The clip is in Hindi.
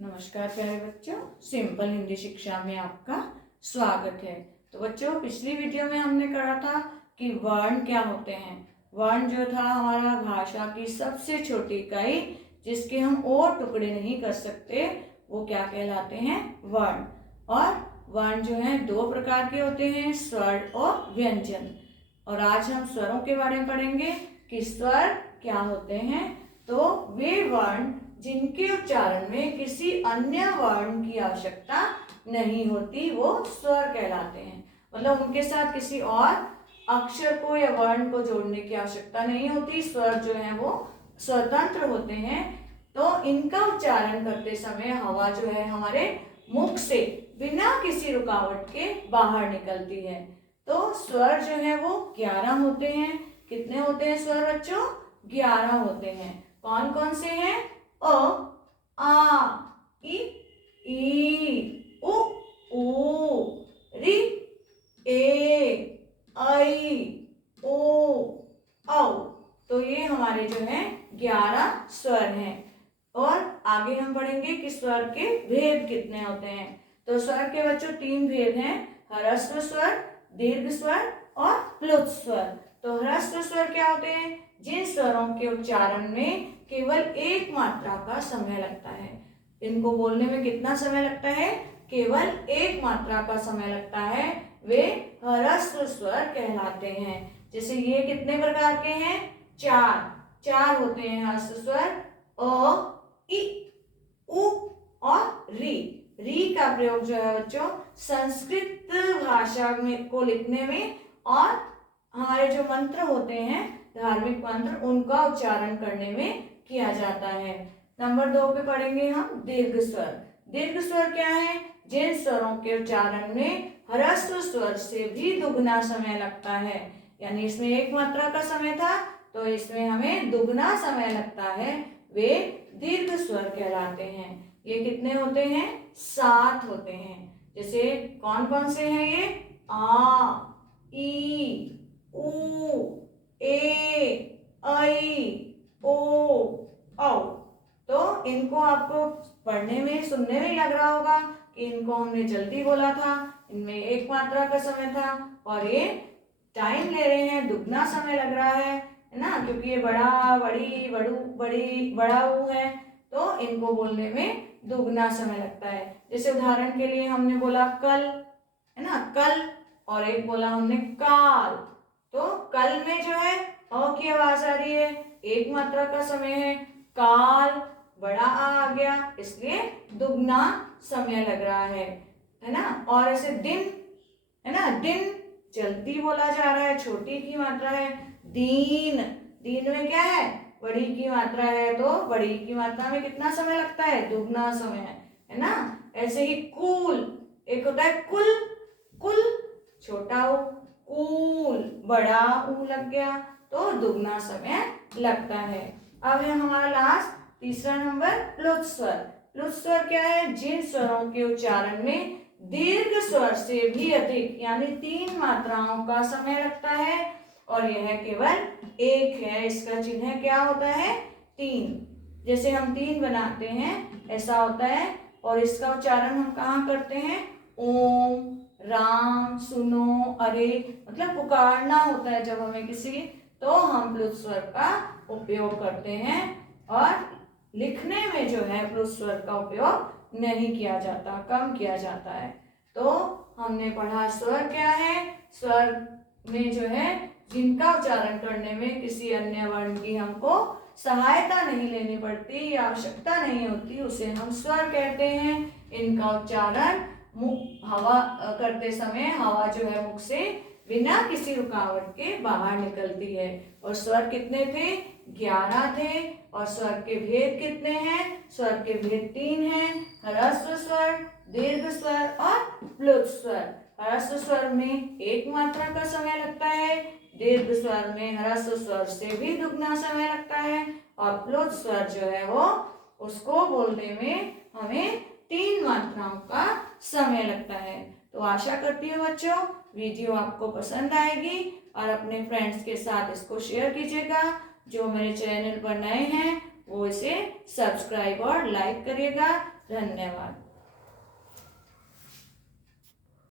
नमस्कार प्यारे बच्चों, सिंपल हिंदी शिक्षा में आपका स्वागत है। तो बच्चों, पिछली वीडियो में हमने कहा था कि वर्ण क्या होते हैं। वर्ण जो था हमारा भाषा की सबसे छोटी इकाई, जिसके हम और टुकड़े नहीं कर सकते, वो क्या कहलाते हैं? वर्ण। और वर्ण जो है दो प्रकार के होते हैं, स्वर और व्यंजन। और आज हम स्वरों के बारे में पढ़ेंगे कि स्वर क्या होते हैं। तो वे वर्ण जिनके उच्चारण में किसी अन्य वर्ण की आवश्यकता नहीं होती, वो स्वर कहलाते हैं। मतलब उनके साथ किसी और अक्षर को या वर्ण को जोड़ने की आवश्यकता नहीं होती। स्वर जो है वो स्वतंत्र होते हैं। तो इनका उच्चारण करते समय हवा जो है हमारे मुख से बिना किसी रुकावट के बाहर निकलती है। तो स्वर जो है वो 11 होते हैं। कितने होते हैं स्वर बच्चों? 11 होते हैं। कौन कौन से हैं? अ, आ, ई, उ, री, ए, ऐ, ओ, औ। तो ये हमारे जो है 11 स्वर हैं। और आगे हम पढ़ेंगे कि स्वर के भेद कितने होते हैं। तो स्वर के बच्चों 3 भेद हैं, ह्रस्व स्वर, दीर्घ स्वर और प्लुत स्वर। तो ह्रस्व स्वर क्या होते हैं? जिन स्वरों के उच्चारण में केवल एक मात्रा का समय लगता है। इनको बोलने में कितना समय लगता है? केवल एक मात्रा का समय लगता है। वे ह्रस्व स्वर कहलाते हैं। जैसे ये कितने प्रकार के हैं? 4 होते हैं ह्रस्व स्वर। अ, इ, उ और री। री का प्रयोग जो है बच्चों संस्कृत भाषा में को लिखने में और हमारे जो मंत्र होते हैं, धार्मिक मंत्र, उनका उच्चारण करने में किया जाता है। नंबर 2 पे पढ़ेंगे हम दीर्घ स्वर। दीर्घ स्वर क्या है? जिन स्वरों के उच्चारण में ह्रस्व स्वर से भी दुगना समय लगता है। यानी इसमें एक मात्रा का समय था, तो इसमें हमें दुगना समय लगता है। वे दीर्घ स्वर कहलाते हैं। ये कितने होते हैं? 7 होते हैं। जैसे कौन कौन से हैं ये? आ, ई, उ, ए, ऐ, ओ, औ। तो इनको आपको पढ़ने में, सुनने में लग रहा होगा कि इनको हमने जल्दी बोला था, इनमें एक मात्रा का समय था, और ये टाइम ले रहे हैं, दुगना समय लग रहा है ना, क्योंकि ये बड़ा, बड़ी, बड़ू, बड़ी, बड़ा ऊ है, तो इनको बोलने में दुगना समय लगता है। जैसे उदाहरण के लिए हमने बोला कल, है ना, कल, और एक बोला हमने काल। तो कल में जो है अ की आवाज आ रही है, एक मात्रा का समय है। काल बड़ा आ गया, इसलिए दुगना समय लग रहा है ना। और ऐसे दिन, है ना, दिन जल्दी बोला जा रहा है, छोटी की मात्रा है। दीन, दीन में क्या है? बड़ी की मात्रा है, तो बड़ी की मात्रा में कितना समय लगता है? दुगना समय, है ना। ऐसे ही कूल, एक होता है कुल, कुल छोटा ऊ, कूल बड़ा ऊ लग गया, तो दुगना समय लगता है। अब है हमारा लास्ट तीसरा नंबर प्लुत स्वर। प्लुत स्वर क्या है? जिन स्वरों के उच्चारण में दीर्घ स्वर से भी अधिक यानी 3 मात्राओं का समय लगता है, और यह केवल एक है। इसका चिन्ह क्या होता है? 3। जैसे हम 3 बनाते हैं, ऐसा होता है। और इसका उच्चारण हम कहाँ करते हैं? ओम, राम, सुनो, अरे, मतलब पुकारना होता है जब हमें किसी, तो हम प्लुत स्वर का उपयोग करते हैं। और लिखने में जो है प्लुत स्वर का उपयोग नहीं किया जाता, कम किया जाता है। तो हमने पढ़ा स्वर क्या है। स्वर में जो है जिनका उच्चारण करने में किसी अन्य वर्ण की हमको सहायता नहीं लेनी पड़ती या आवश्यकता नहीं होती, उसे हम स्वर कहते हैं। इनका उच्चारण मुख हवा करते समय हवा जो है मुख से बिना किसी रुकावट के बाहर निकलती है। और स्वर कितने थे? 11 थे। और स्वर के भेद कितने हैं? स्वर के भेद 3 हैं, ह्रस्व स्वर, दीर्घ स्वर और प्लुत स्वर। ह्रस्व स्वर में एक मात्रा का समय लगता है, दीर्घ स्वर में ह्रस्व स्वर से भी दुगना समय लगता है, और प्लुत स्वर जो है वो उसको बोलने में हमें 3 मात्राओं का समय लगता है। तो आशा करती हूँ बच्चों वीडियो आपको पसंद आएगी, और अपने फ्रेंड्स के साथ इसको शेयर कीजिएगा। जो मेरे चैनल पर नए हैं वो इसे सब्सक्राइब और लाइक करिएगा, धन्यवाद।